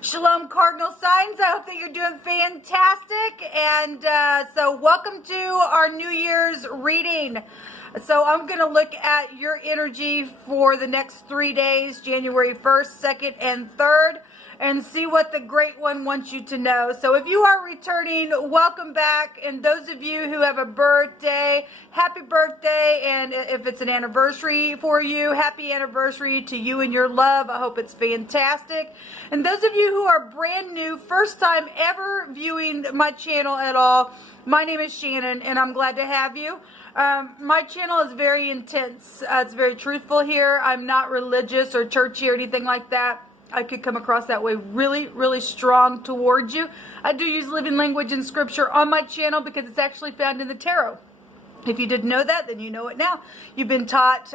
Shalom, cardinal signs. I hope that you're doing fantastic. And so welcome to our New Year's reading. So I'm going to look at your energy for the next 3 days, January 1st, 2nd, and 3rd, and see what the Great One wants you to know. So if you are returning, welcome back. And those of you who have a birthday, happy birthday. And if it's an anniversary for you, happy anniversary to you and your love. I hope it's fantastic. And those of you who are brand new, first time ever viewing my channel at all, my name is Shannon, and I'm glad to have you. My channel is very intense. It's very truthful here. I'm not religious or churchy or anything like that. I could come across that way really strong towards you. I do use living language and scripture on my channel because it's actually found in the tarot. If you didn't know that, then you know it now. You've been taught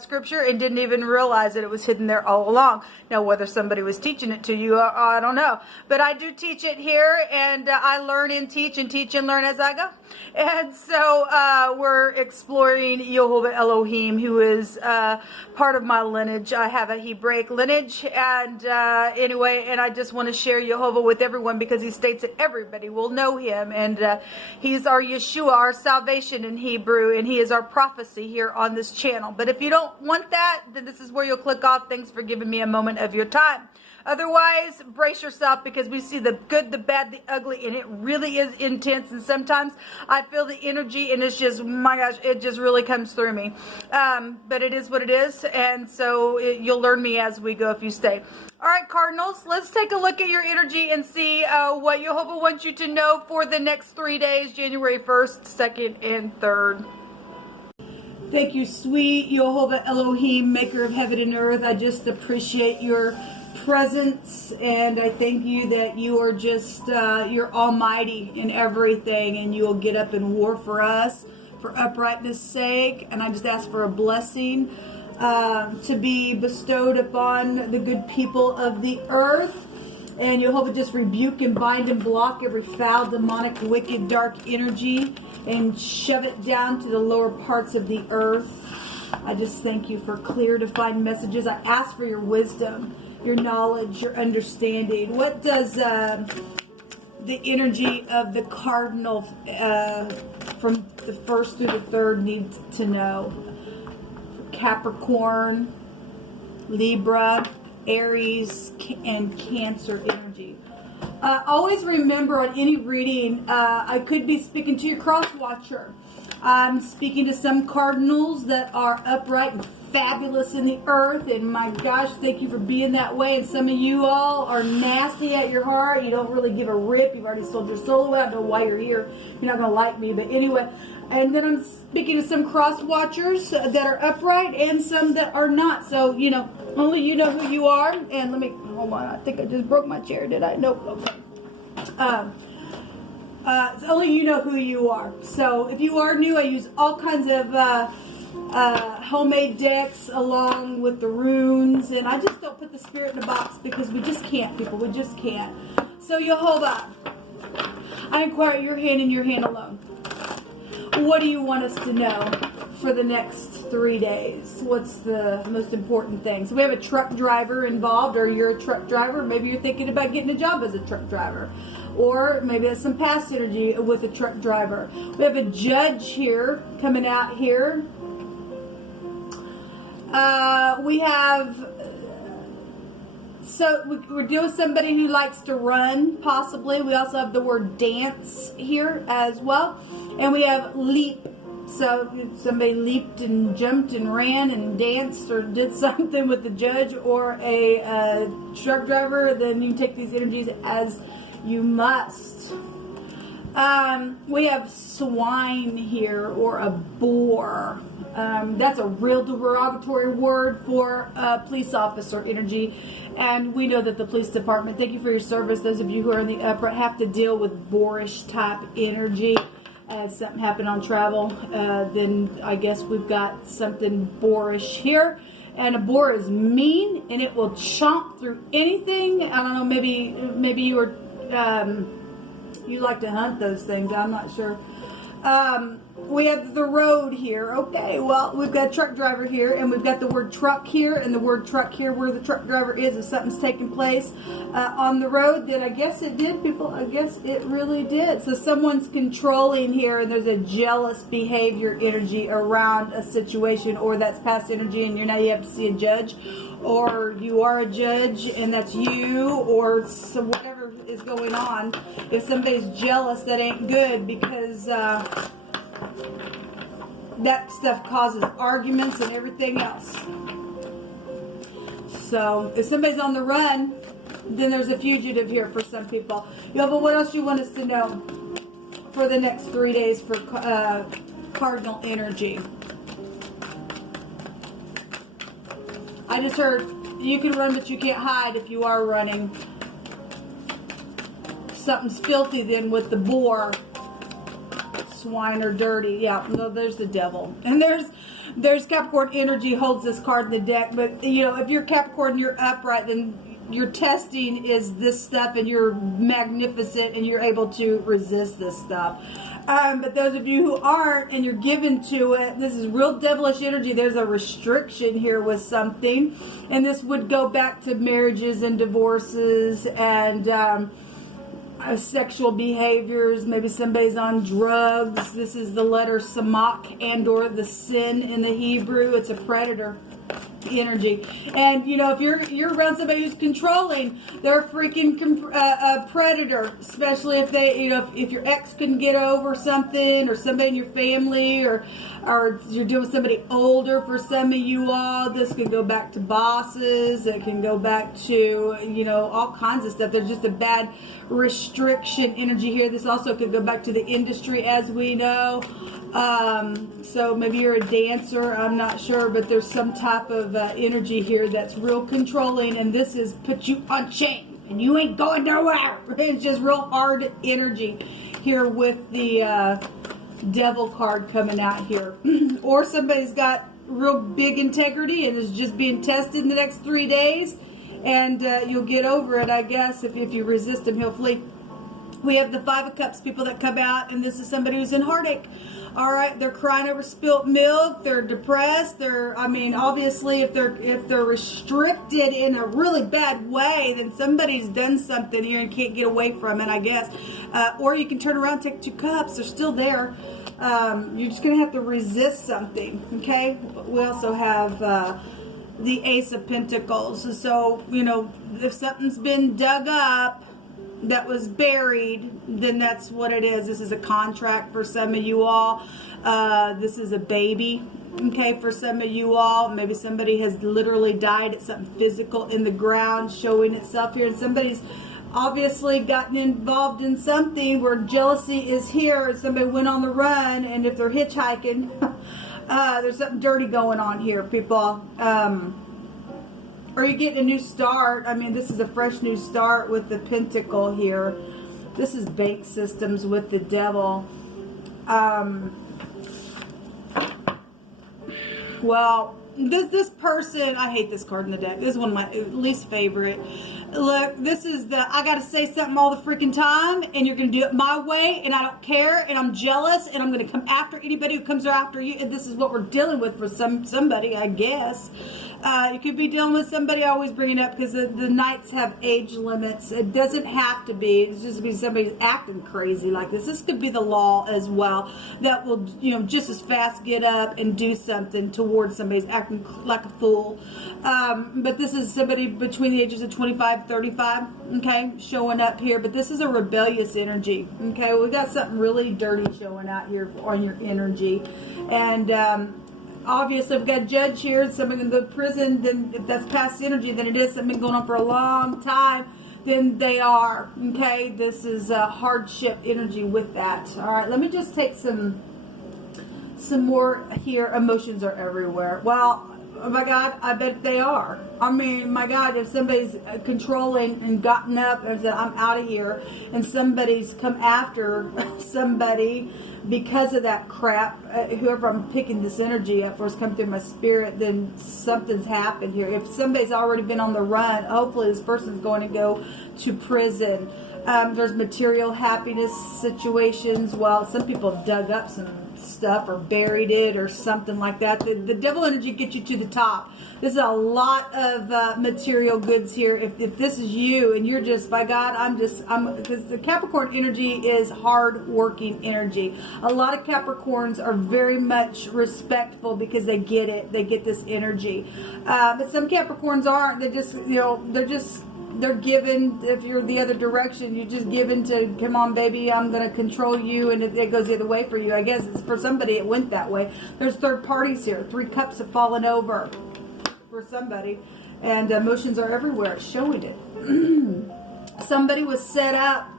scripture and didn't even realize that it was hidden there all along. Now, whether somebody was teaching it to you, I don't know. But I do teach it here, and I learn and teach and learn as I go. And so we're exploring Yehovah Elohim, who is part of my lineage. I have a Hebraic lineage, and anyway, and I just want to share Yehovah with everyone because he states that everybody will know him, and he's our Yeshua, our salvation in Hebrew, and he is our prophecy here on this channel. But if you don't want that, then this is where you'll click off. Thanks for giving me a moment of your time. Otherwise, brace yourself because we see the good, the bad, the ugly, and it really is intense. And sometimes I feel the energy, and it's just, my gosh, it just really comes through me. But it is what it is, and so you'll learn me as we go if you stay. All right, Cardinals, let's take a look at your energy and see what Yehovah wants you to know for the next 3 days, January 1st, 2nd, and 3rd. Thank you, sweet Yehovah Elohim, maker of heaven and earth. I just appreciate your presence, and I thank you that you are just you're almighty in everything, and you will get up and war for us for uprightness sake. And I just ask for a blessing to be bestowed upon the good people of the earth, and Jehovah just rebuke and bind and block every foul, demonic, wicked, dark energy and shove it down to the lower parts of the earth. I just thank you for clear, defined messages. I ask for your wisdom, your knowledge, your understanding. What does the energy of the cardinal from the 1st through the 3rd need to know? Capricorn, Libra, Aries, and Cancer energy. Always remember on any reading, I could be speaking to your cross watcher. I'm speaking to some cardinals that are upright and fabulous in the earth, and my gosh, thank you for being that way. And some of you all are nasty at your heart. You don't really give a rip. You've already sold your soul away. I don't know why you're here. You're not going to like me, but anyway. And then I'm speaking to some cross watchers that are upright and some that are not. So, you know, only you know who you are. And let me, hold on, I think I just broke my chair, did I? Nope, okay. Only you know who you are. So if you are new, I use all kinds of homemade decks along with the runes, and I just don't put the spirit in a box because we just can't, people. We just can't. So Yehovah, I inquire your hand and your hand alone. What do you want us to know for the next 3 days? What's the most important thing? So we have a truck driver involved, or you're a truck driver. Maybe you're thinking about getting a job as a truck driver. Or maybe there's some past energy with a truck driver. We have a judge here coming out here. We have, so we're dealing with somebody who likes to run, possibly. We also have the word dance here as well. And we have leap. So somebody leaped and jumped and ran and danced or did something with the judge or a truck driver. Then you can take these energies as you must. We have swine here, or a boar. That's a real derogatory word for a police officer energy. And we know that the police department, thank you for your service. Those of you who are in the upper have to deal with boorish type energy. If something happened on travel, then I guess we've got something boorish here. And a boar is mean, and it will chomp through anything. I don't know, maybe you were you like to hunt those things. I'm not sure. We have the road here. Okay, well, we've got a truck driver here, and we've got the word truck here, and the word truck here where the truck driver is. If something's taking place on the road, then I guess it did, people. I guess it really did. So someone's controlling here, and there's a jealous behavior energy around a situation, or that's past energy, and now you have to see a judge, or you are a judge, and that's you, or so whatever is going on. If somebody's jealous, that ain't good, because that stuff causes arguments and everything else. So if somebody's on the run, then there's a fugitive here for some people. Yo, but what else you want us to know for the next 3 days for cardinal energy? I just heard you can run, but you can't hide if you are running. Something's filthy then with the boar. Swine or dirty. Yeah, no, there's the devil. And there's Capricorn energy holds this card in the deck. But, you know, if you're Capricorn, you're upright, then your testing is this stuff, and you're magnificent, and you're able to resist this stuff. But those of you who aren't, and you're given to it, this is real devilish energy. There's a restriction here with something. And this would go back to marriages and divorces and sexual behaviors. Maybe somebody's on drugs. This is the letter samak, and or the sin in the Hebrew. It's a predator energy. And you know, if you're around somebody who's controlling, they're a freaking a predator. Especially if they, you know, if your ex couldn't get over something, or somebody in your family, or you're dealing with somebody older. For some of you all, this can go back to bosses. It can go back to, you know, all kinds of stuff. There's just a bad restriction energy here. This also could go back to the industry, as we know. So maybe you're a dancer, I'm not sure, but there's some type of energy here that's real controlling, and this is put you on chain, and you ain't going nowhere. It's just real hard energy here with the devil card coming out here. Or somebody's got real big integrity and is just being tested in the next 3 days, and you'll get over it, I guess. If you resist him, he'll flee. We have the Five of Cups people that come out, and this is somebody who's in heartache. All right, they're crying over spilt milk. They're depressed. I mean, obviously, if they're restricted in a really bad way, then somebody's done something here and can't get away from it, I guess. Or you can turn around, take 2 cups. They're still there. You're just gonna have to resist something. Okay. We also have the Ace of Pentacles. So you know, if something's been dug up that was buried, then that's what it is. This is a contract for some of you all. This is a baby, okay, for some of you all. Maybe somebody has literally died. It's something physical in the ground showing itself here, and somebody's obviously gotten involved in something where jealousy is here, and somebody went on the run, and if they're hitchhiking, there's something dirty going on here, people. Or you get a new start. I mean, this is a fresh new start with the Pentacle here. This is bank systems with the devil. Well, this person, I hate this card in the deck. This is one of my least favorite. Look, this is the, I gotta say something all the freaking time, and you're gonna do it my way, and I don't care, and I'm jealous, and I'm gonna come after anybody who comes after you. And this is what we're dealing with for somebody, I guess. You could be dealing with somebody. I always bring it up because the Knights have age limits. It doesn't have to be. It's just be somebody acting crazy like this. This could be the law as well, that will, you know, just as fast get up and do something towards somebody's acting like a fool. But this is somebody between the ages of 25, 35, okay, showing up here. But this is a rebellious energy, okay. We got something really dirty showing out here on your energy. And obviously, we've got a judge here, somebody in the prison. Then if that's past energy, then it is something going on for a long time. Then they are, okay. This is hardship energy with that. All right, let me just take some more here. Emotions are everywhere. Well, Oh my God, I bet they are. I mean, my God, if somebody's controlling and gotten up and said, I'm out of here, and somebody's come after somebody because of that crap, whoever I'm picking this energy up for has come through my spirit, then something's happened here. If somebody's already been on the run, hopefully this person's going to go to prison. There's material happiness situations. Well, some people have dug up some stuff or buried it or something like that. The devil energy gets you to the top. This is a lot of material goods here. If this is you and you're just, by God, because the Capricorn energy is hard working energy. A lot of Capricorns are very much respectful because they get it. They get this energy. But some Capricorns aren't. They just, they're given, if you're the other direction, you're just given to, come on baby, I'm going to control you, and it goes the other way for you. I guess it's for somebody it went that way. There's third parties here. 3 cups have fallen over for somebody, and emotions are everywhere. It's showing it. Somebody was set up.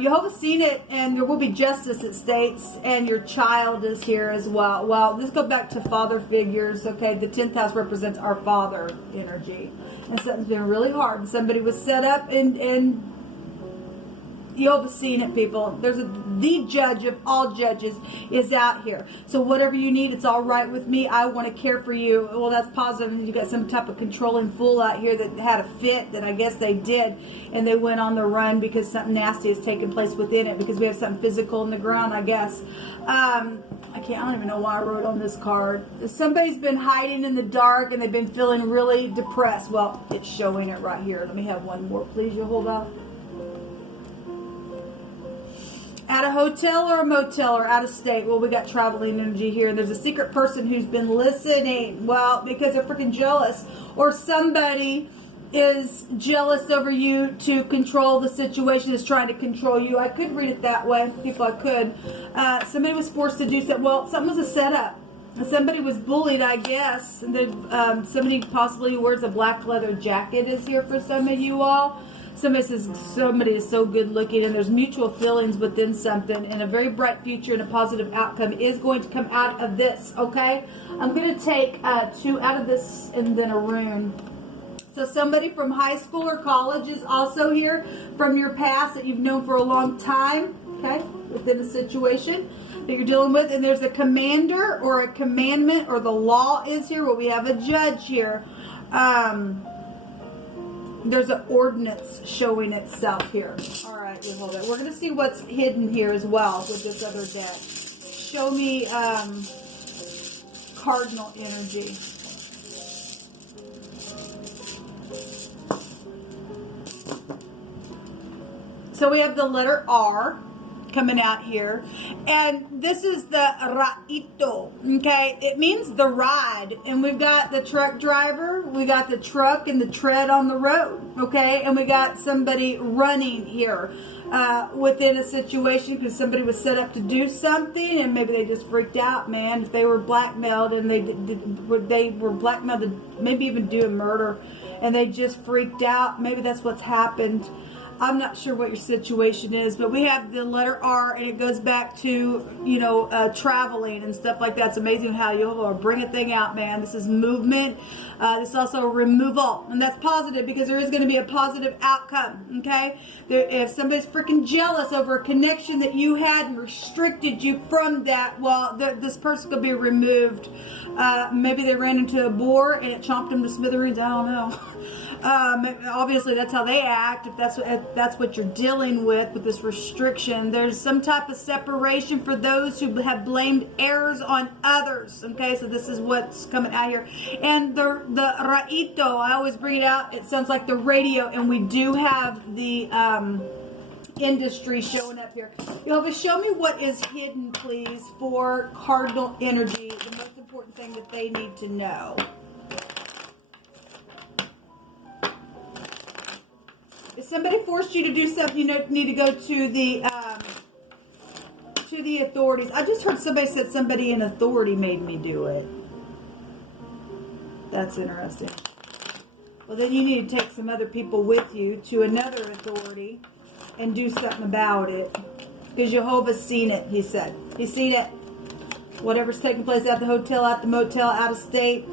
Jehovah's seen it, and there will be justice, it states, and your child is here as well. Well, let's go back to father figures. Okay, the 10th house represents our father energy, and something's been really hard. Somebody was set up, and Jehovah's seen it, people. There's the judge of all judges is out here. So whatever you need, it's all right with me. I want to care for you. Well, that's positive. And you got some type of controlling fool out here that had a fit that I guess they did, and they went on the run because something nasty has taken place within it, because we have something physical in the ground, I guess. I don't even know why I wrote on this card. Somebody's been hiding in the dark and they've been feeling really depressed. Well, it's showing it right here. Let me have one more, please. You hold up. At a hotel or a motel or out of state. Well, we got traveling energy here. And there's a secret person who's been listening. Well, because they're freaking jealous. Or somebody is jealous over you to control the situation, is trying to control you. I could read it that way. People, I could. Somebody was forced to do something. Well, something was a setup. Somebody was bullied, I guess. And somebody possibly who wears a black leather jacket is here for some of you all. Somebody says somebody is so good looking, and there's mutual feelings within something, and a very bright future and a positive outcome is going to come out of this, okay? I'm going to take 2 out of this and then a rune. So somebody from high school or college is also here from your past that you've known for a long time, okay, within a situation that you're dealing with. And there's a commander or a commandment, or the law is here. Well, we have a judge here. There's an ordinance showing itself here. All right, hold it. We're going to see what's hidden here as well with this other deck. Show me cardinal energy. So we have the letter R coming out here, and this is the raito, okay? It means the ride, and we've got the truck driver, we got the truck and the tread on the road, okay? And we got somebody running here within a situation because somebody was set up to do something, and maybe they just freaked out, man. If they were blackmailed, and they were blackmailed to maybe even do a murder, and they just freaked out, maybe that's what's happened. I'm not sure what your situation is, but we have the letter R, and it goes back to, traveling and stuff like that. It's amazing how you'll bring a thing out, man. This is movement. This is also a removal, and that's positive because there is going to be a positive outcome, okay? If somebody's freaking jealous over a connection that you had and restricted you from that, well, this person could be removed. Maybe they ran into a boar and it chomped them to smithereens. I don't know. Obviously that's how they act. If that's what you're dealing with this restriction, there's some type of separation for those who have blamed errors on others. Okay, so this is what's coming out here. And the raito, I always bring it out. It sounds like the radio, and we do have the industry showing up here. Show me what is hidden, please, for cardinal energy. The most important thing that they need to know. If somebody forced you to do something, you need to go to the authorities. I just heard somebody said somebody in authority made me do it. That's interesting. Well, then you need to take some other people with you to another authority and do something about it. Because Jehovah's seen it, he said. He's seen it. Whatever's taking place at the hotel, at the motel, out of state.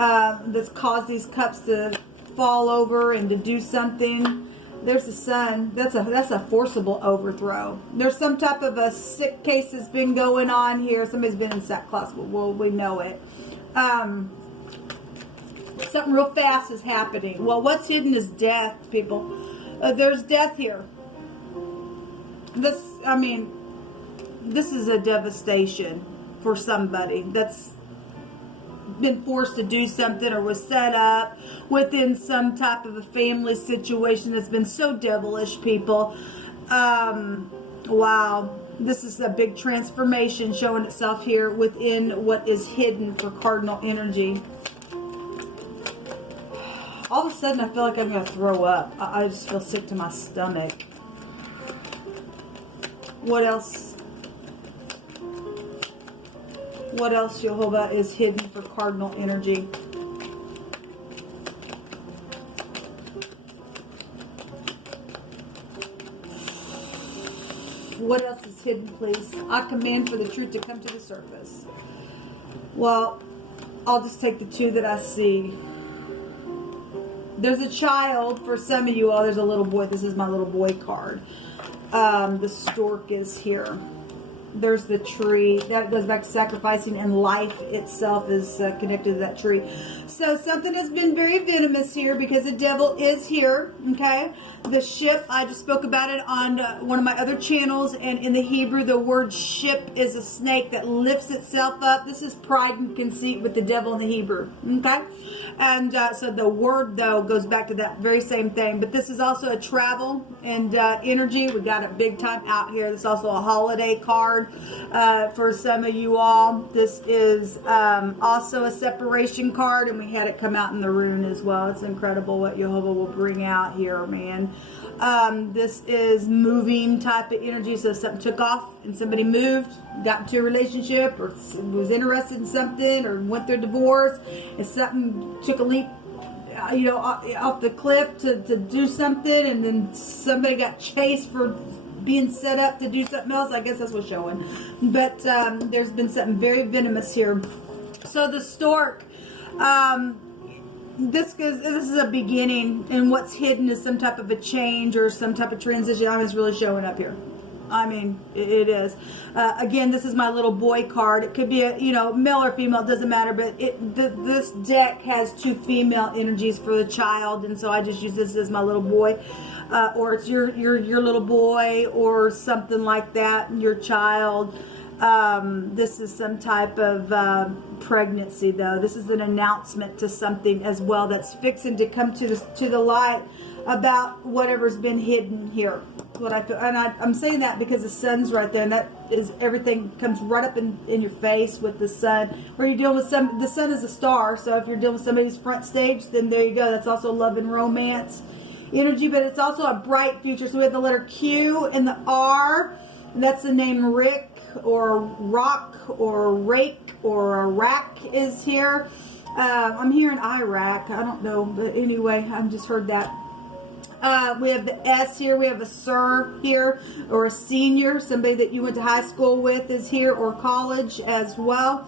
that's caused these cups to fall over and to do something. There's the sun. That's a forcible overthrow. There's some type of a sick case that's been going on here. Somebody's been in sackcloth. Well, we know it. Something real fast is happening. Well, what's hidden is death, people. There's death here. This is a devastation for somebody that's been forced to do something or was set up within some type of a family situation that's been so devilish, people. Wow. This is a big transformation showing itself here within what is hidden for cardinal energy. All of a sudden, I feel like I'm going to throw up. I just feel sick to my stomach. What else? What else, Jehovah, is hidden for cardinal energy? What else is hidden, please? I command for the truth to come to the surface. Well, I'll just take the two that I see. There's a child. For some of you all, there's a little boy. This is my little boy card. The stork is here. There's the tree. That goes back to sacrificing, and life itself is connected to that tree. So something has been very venomous here because the devil is here, okay? The ship, I just spoke about it on one of my other channels, and in the Hebrew, the word ship is a snake that lifts itself up. This is pride and conceit with the devil in the Hebrew, okay? And so the word, though, goes back to that very same thing. But this is also a travel and energy. We got it big time out here. This is also a holiday card for some of you all. This is also a separation card, and we had it come out in the rune as well. It's incredible what Jehovah will bring out here, man. This is moving type of energy. So something took off and somebody moved, got into a relationship, or was interested in something, or went through a divorce, and something took a leap, you know, off the cliff to do something, and then somebody got chased for being set up to do something else. I guess that's what's showing. But there's been something very venomous here. So the stork, this is a beginning, and what's hidden is some type of a change or some type of transition. I mean, it's really showing up here. I mean, it is. Again, this is my little boy card. It could be a, you know, male or female, it doesn't matter. But this deck has two female energies for the child, and so I just use this as my little boy. Or it's your little boy or something like that, your child. This is some type of pregnancy, though. This is an announcement to something as well that's fixing to come to the light about whatever's been hidden here. What I feel, and I'm saying that because the sun's right there, and that is everything comes right up in your face with the sun. Where you're dealing with the sun is a star, so if you're dealing with somebody's front stage, then there you go. That's also love and romance energy, but it's also a bright future. So we have the letter Q and the R, and that's the name Rick or Rock or Rake or Iraq is here. I'm hearing Iraq. I don't know, but anyway, I've just heard that. We have the S here. We have a sir here, or a senior. Somebody that you went to high school with is here, or college as well.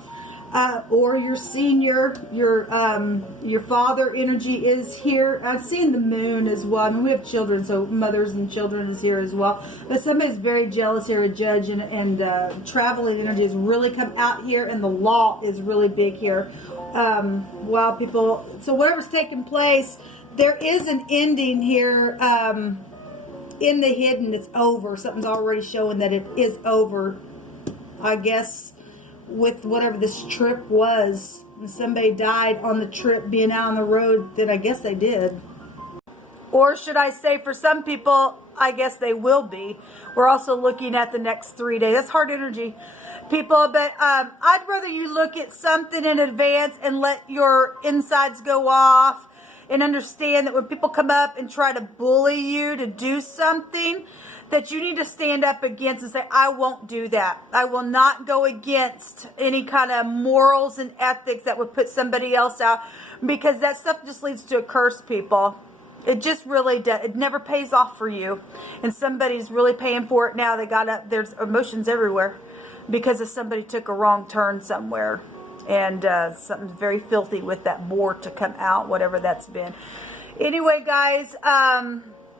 Or your senior, your father energy is here. I've seen the moon as well. I mean, we have children, so mothers and children is here as well. But somebody's very jealous here, a judge, and traveling energy has really come out here, and the law is really big here. Wow, people. So whatever's taking place, there is an ending here in the hidden. It's over. Something's already showing that it is over, I guess, with whatever this trip was. And somebody died on the trip, being out on the road, that I guess they did. Or should I say, for some people, I guess they will be. We're also looking at the next 3 days. That's hard energy, people. But I'd rather you look at something in advance and let your insides go off, and understand that when people come up and try to bully you to do something, that you need to stand up against and say, I won't do that. I will not go against any kind of morals and ethics that would put somebody else out, because that stuff just leads to a curse, people. It just really does. It never pays off for you. And somebody's really paying for it now. They got up. There's emotions everywhere because if somebody took a wrong turn somewhere. And something very filthy with that boar to come out, whatever that's been. Anyway, guys,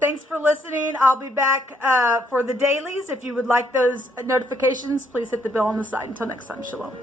thanks for listening. I'll be back for the dailies. If you would like those notifications, please hit the bell on the side. Until next time, shalom.